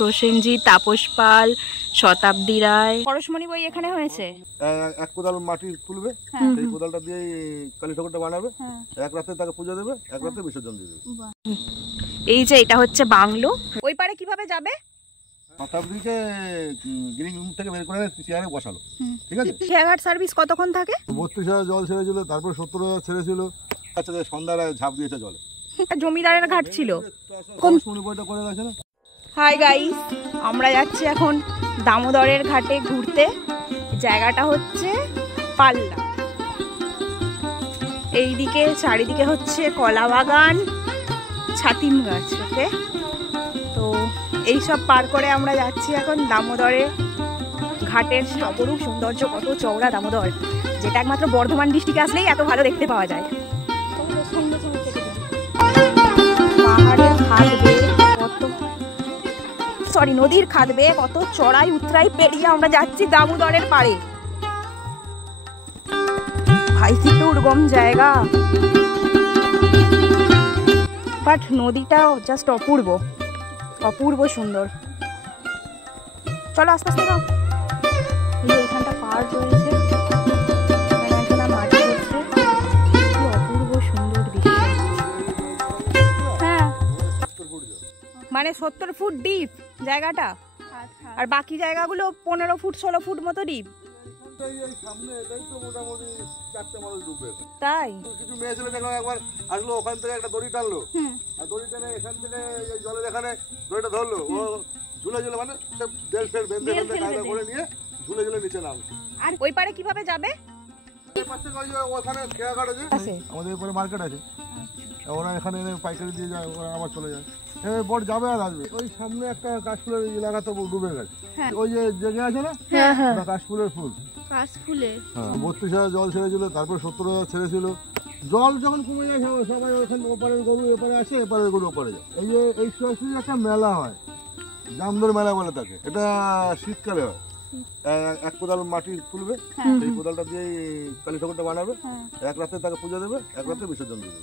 প্রসেনজিৎ, তাপস পাল, শতাব্দী রায়, পরশমণি বই এখানে হয়েছে। এক কোদাল মাটি তুলবে, সেই কোদালটা দিয়ে কালী ঠাকুরটা বানাবে, এক রাতে তাকে পুজো দেবে, এক রাতে বিসর্জন দিয়ে দেবে। এই যে এটা হচ্ছে বাংলো। ওই পারে কিভাবে যাবে? শতাব্দীকে গ্রিন রুম থেকে বের করে চেয়ারে বসালো, ঠিক আছে। খেয়াঘাট সার্ভিস কতক্ষণ থাকে? 32,000 জল ছেড়েছিল, তারপর 70,000 ছেড়েছিল, আচ্ছা সন্ধ্যায় ঝাঁপ দিয়েছে জলে। জমিদারের ঘাট ছিল। করে গেছে না। হাই গাইস, আমরা যাচ্ছি এখন দামোদরের ঘাটে ঘুরতে। জায়গাটা হচ্ছে পাল্লা। এইদিকে চারিদিকে হচ্ছে কলা বাগান, ছাতিম গাছ। ওকে, তো এইসব পার করে আমরা যাচ্ছি এখন দামোদরে ঘাটের অপরূপ সৌন্দর্য। কত চওড়া দামোদর, যেটা একমাত্র বর্ধমান ডিস্ট্রিক্টে আসলেই এত ভালো দেখতে পাওয়া যায়। পাহাড়ের খাদ বেয়ে কত, সরি নদীর খাদ বেয়ে কত চড়াই উতরাই পেরিয়ে আমরা যাচ্ছি দামোদরের পাড়ে। ভাই কি দুর্গম জায়গা, বাট নদীটা জাস্ট অপূর্ব, অপূর্ব সুন্দর। চলো আস্তে আস্তে যাও। এইখানটা পার্ক রয়েছে, মাটি হচ্ছে, অপূর্ব সুন্দর দৃশ্য। হ্যাঁ, মানে 70 ফুট ডিপ জায়গাটা, আর বাকি জায়গাগুলো 15 ফুট 16 ফুট মতো ডিপ। তাই কিছু মেয়ে ছেলে দেখো একবার আসলো, ওখান থেকে একটা দড়ি টানলো, আর দড়ি টেনে এখান থেকে জলের এখানে দড়িটা ধরলো, ও ঝুলে ঝুলে মানে বেল ফেল বেঁধে বেঁধে কায়দা করে নিয়ে ঝুলে ঝুলে নিচে নামে। আর ওই পারে কিভাবে যাবে? ওখানে খেয়াঘাট আছে, আমাদের এরপরে মার্কেট আছে, ওরা এখানে পাইকারি দিয়ে যায়, ওরা আবার চলে যায়। বোট যাবে আর আসবে। ওই সামনে একটা কাশফুলের এলাকা তো ডুবে গেছে, ওই যে জেগে আছে না, কাশফুলের ফুল, কাশফুলের। 32,000 জল ছেড়েছিল, তারপর 70,000 ছেড়েছিল। জল যখন কমে যায় সবাই ওখানে ওপারের গরু এপারে আসে, এপারের গরু ওপারে যায়। এই যে এই সরাসরি একটা মেলা হয়, জামদর মেলা বলে তাকে। এটা শীতকালে হয়। এক কোদাল মাটি তুলবে, সেই কোদালটা দিয়ে কালী ঠাকুরটা বানাবে, এক রাতে তাকে পুজো দেবে, এক রাতে বিসর্জন দেবে।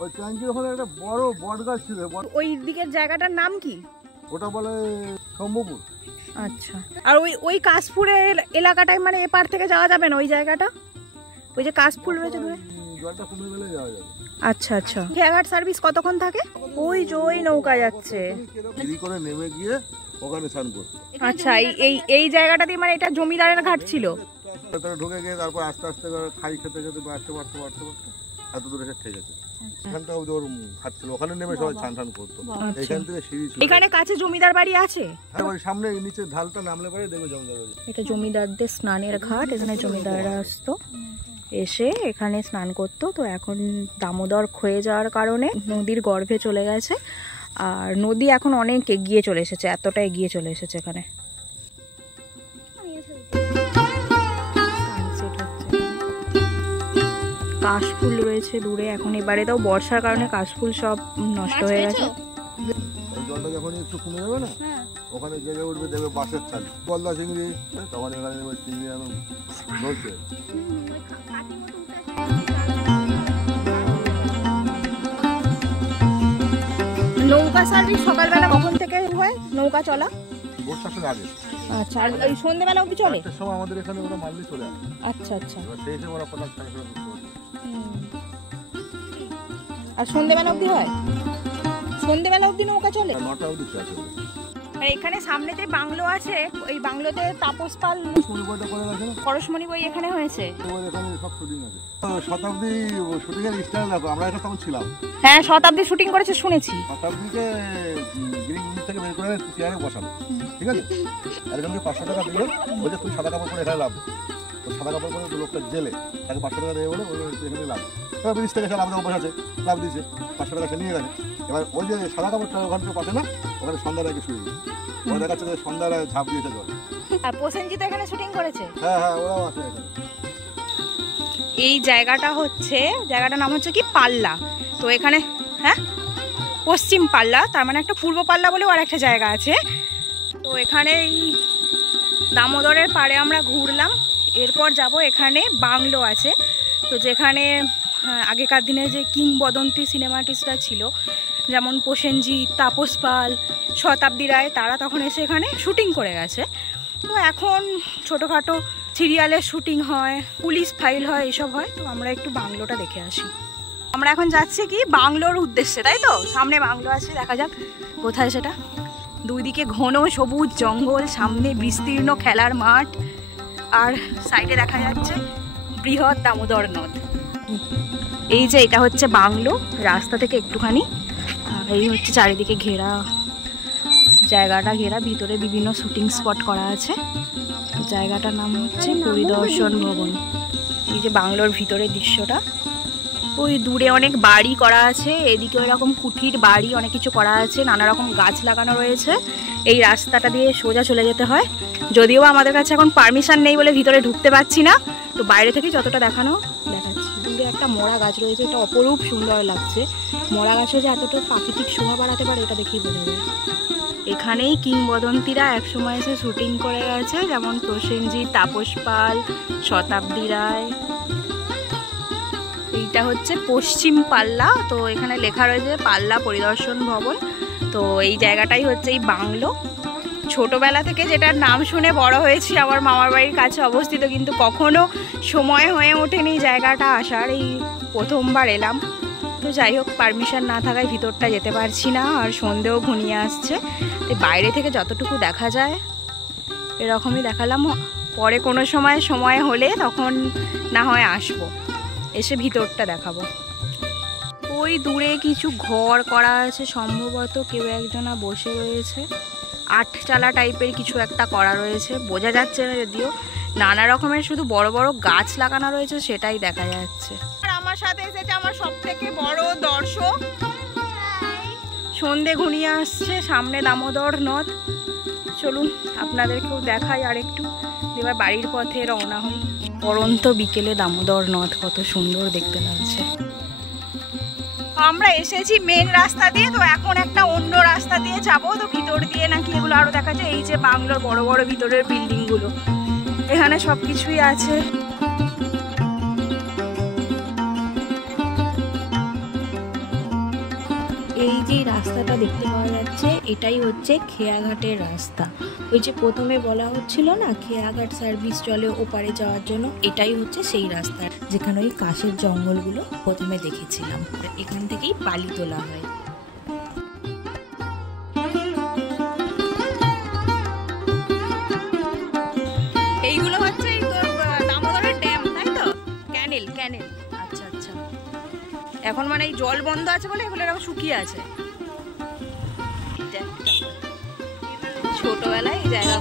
ওই ট্যাঙ্কির ওখানে একটা বড় বট গাছ ছিল। ওই দিকের জায়গাটার নাম কি? ওটা বলে শম্ভুপুর। আচ্ছা, আর ওই কাশফুলের এলাকাটায় মানে এপার থেকে যাওয়া যাবে না? ওই জায়গাটা, ওই যে কাশফুল রয়েছে দূরে, জলটা কমে গেলে যাওয়া যাবে। আচ্ছা আচ্ছা। খেয়াঘাট সার্ভিস কতক্ষণ থাকে? ওই যে ওই নৌকা যাচ্ছে, ফেরি করে নেমে গিয়ে ওখানে স্নান করতে। আচ্ছা, এই জায়গাটা দিয়ে মানে এটা জমিদারের ঘাট ছিল। ঢুকে গিয়ে তারপর আস্তে আস্তে খাই খেতে খেতে বাড়তে বাড়তে বাড়তে বাড়তে এত দূরে ঠিক আছে। এখানটা ওর ঘাট ছিল, ওখানে নেমে সবাই স্নান টান করতো। এখান থেকে সিঁড়ি ছিল। এখানে কাছে জমিদার বাড়ি আছে? হ্যাঁ, ওই সামনে নিচে ঢালটা নামলে পরে দেখবে জমিদার বাড়ি। এটা জমিদারদের স্নানের ঘাট, এখানে জমিদাররা আসতো, এসে এখানে স্নান করতো। তো এখন দামোদর ক্ষয়ে যাওয়ার কারণে নদীর গর্ভে চলে গেছে, আর নদী এখন অনেক এগিয়ে চলে এসেছে, এতটা এগিয়ে চলে এসেছে। এখানে কাশফুল রয়েছে দূরে। এখন এবারে তো বর্ষার কারণে কাশফুল সব নষ্ট হয়ে গেছে। জলটা যখন একটু কমে যাবে না, ওখানে জেগে উঠবে, দেখবে বাঁশের চাল, গলদা চিংড়ি, তখন এখানে চিংড়ি এখন ধরছে। নৌকা সার্ভিস সকালবেলা কখন থেকে হয় নৌকা চলা? ভোর 4টার আগে। আচ্ছা, আর এই সন্ধ্যেবেলা অবধি চলে? একটা সময় আমাদের এখানে ওরা মারলি চলে আসে। আচ্ছা আচ্ছা। সেই হিসেবে ওরা প্রধান সাইকেল। আর সন্ধ্যেবেলা অবধি হয়? সন্ধ্যেবেলা অবধি নৌকা চলে? 9টা অবধি চলে। আর এখানে সামনেতে বাংলো আছে, এই বাংলোতে তাপস পাল, পরশমণি বই এখানে হয়েছে। এখানে সব শুটিং আছে। শতাব্দী শুটিং এর স্টাইল দেখো, আমরা এখানে তখন ছিলাম। হ্যাঁ, শতাব্দী শুটিং করেছে শুনেছি। শতাব্দীকে গ্রিন রুম থেকে বের করে চেয়ারে বসালো, ঠিক আছে। আর এখান থেকে 500 টাকা দিল, বলছে তুই সাদা কাপড় পরে এখানে লাভ। তো সাদা কাপড় পরে লোকটা জেলে, তাকে 500 টাকা দেবে বলে এখানে লাভ। এবার ব্রিজ থেকে সে লাভ দেওয়া বসে আছে, লাভ দিয়েছে, 500 টাকা সে নিয়ে গেছে। এবার ওই যে সাদা কাপড়টা ওখান থেকে পাশে না, ওখানে সন্ধ্যার আগে শুয়ে দিয়েছে। ওরা দেখাচ্ছে যে সন্ধ্যার ঝাঁপ দিয়েছে জল। আর প্রসেনজিৎ এখানে শুটিং করেছে। হ্যাঁ হ্যাঁ, ওরাও আছে এখানে। এই জায়গাটার নাম হচ্ছে কি পাল্লা। তো এখানে হ্যাঁ পশ্চিম পাল্লা, তার মানে একটা পূর্ব পাল্লা বলেও আর একটা জায়গা আছে। তো এখানে এই দামোদরের পাড়ে আমরা ঘুরলাম, এরপর যাব এখানে বাংলো আছে। তো যেখানে আগেকার দিনে যে কিংবদন্তি সিনেমা আর্টিস্টরা ছিল, যেমন প্রসেনজিৎ, তাপস পাল, শতাব্দী রায়, তারা তখন এসে এখানে শুটিং করে গেছে। তো এখন ছোটোখাটো সিরিয়ালের শুটিং হয়, পুলিশ ফাইল হয়, এসব হয়। তো আমরা একটু বাংলোটা দেখে আসি। আমরা এখন যাচ্ছি কি বাংলোর উদ্দেশ্যে, তাই তো? সামনে বাংলো আছে, দেখা যাক কোথায় সেটা। দুই দিকে ঘন সবুজ জঙ্গল, সামনে বিস্তীর্ণ খেলার মাঠ, আর সাইডে দেখা যাচ্ছে বৃহৎ দামোদর নদ। এই যে এটা হচ্ছে বাংলো, রাস্তা থেকে একটুখানি। এই হচ্ছে চারিদিকে ঘেরা, জায়গাটা ঘেরা, ভিতরে বিভিন্ন শুটিং স্পট করা আছে। জায়গাটার নাম হচ্ছে পরিদর্শন ভবন। এই যে বাংলোর ভিতরের দৃশ্যটা, ওই দূরে অনেক বাড়ি করা আছে, এদিকে এরকম কুঠির বাড়ি অনেক কিছু করা আছে, নানা রকম গাছ লাগানো রয়েছে। এই রাস্তাটা দিয়ে সোজা চলে যেতে হয়, যদিও আমাদের কাছে এখন পারমিশন নেই বলে ভিতরে ঢুকতে পারছি না। তো বাইরে থেকে যতটা দেখানো দেখাচ্ছি। দূরে একটা মরা গাছ রয়েছে, এটা অপরূপ সুন্দর লাগছে। মরা গাছও যে এতটা প্রাকৃতিক শোভা বাড়াতে পারে এটা দেখেই বোঝা যায়। এখানেই কিংবদন্তীরা একসময় এসে শুটিং করে গেছে, যেমন প্রসেনজিৎ, তাপস পাল, শতাব্দী রায়। এইটা হচ্ছে পশ্চিম পাল্লা, তো এখানে লেখা রয়েছে পাল্লা পরিদর্শন ভবন। তো এই জায়গাটাই হচ্ছে এই বাংলো। ছোটবেলা থেকে যেটার নাম শুনে বড় হয়েছি, আমার মামার বাড়ির কাছে অবস্থিত, কিন্তু কখনো সময় হয়ে ওঠেনি জায়গাটা আসার। এই প্রথমবার এলাম। তো যাই হোক, পারমিশন না থাকায় ভিতরটা যেতে পারছি না, আর সন্ধেও ঘনিয়ে আসছে। বাইরে থেকে যতটুকু দেখা যায় এরকমই দেখালাম। পরে কোনো সময় হলে তখন না হয় আসবো, এসে ভিতরটা দেখাবো। ওই দূরে কিছু ঘর করা আছে, সম্ভবত কেউ একজনা বসে রয়েছে। আটচালা টাইপের কিছু একটা করা রয়েছে, বোঝা যাচ্ছে না যদিও। নানা রকমের শুধু বড় বড় গাছ লাগানো রয়েছে, সেটাই দেখা যাচ্ছে। আর আমার সাথে এসেছে আমার সব থেকে বড় দর্শক। সন্ধে ঘনিয়ে আসছে, সামনে দামোদর নদ। চলুন আপনাদেরকেও দেখাই আর একটু, এবার বাড়ির পথে রওনা হই। পরন্ত বিকেলে দামোদর নদ কত সুন্দর দেখতে লাগছে। আমরা এসেছি মেন রাস্তা দিয়ে, তো এখন একটা অন্য রাস্তা দিয়ে যাবো। তো ভিতর দিয়ে নাকি এগুলো আরো দেখা যায়। এই যে বাংলোর বড় বড় ভিতরের বিল্ডিং গুলো, এখানে সবকিছুই আছে। এই যে রাস্তাটা দেখতে পাওয়া যাচ্ছে, এটাই হচ্ছে খেয়াঘাটের রাস্তা। ওই যে প্রথমে বলা হচ্ছিল না খেয়াঘাট সার্ভিস চলে ওপারে যাওয়ার জন্য, এটাই হচ্ছে সেই রাস্তা যেখানে ওই কাশের জঙ্গলগুলো প্রথমে দেখেছিলাম। এখান থেকেই বালি তোলা হয়। এইগুলো হচ্ছে দামোদরের ড্যাম, তাই তো? ক্যানেল। আচ্ছা আচ্ছা, এখন মানে এই জল বন্ধ আছে বলে এগুলো এরকম শুকিয়ে আছে। ছোটবেলায় এই জায়গা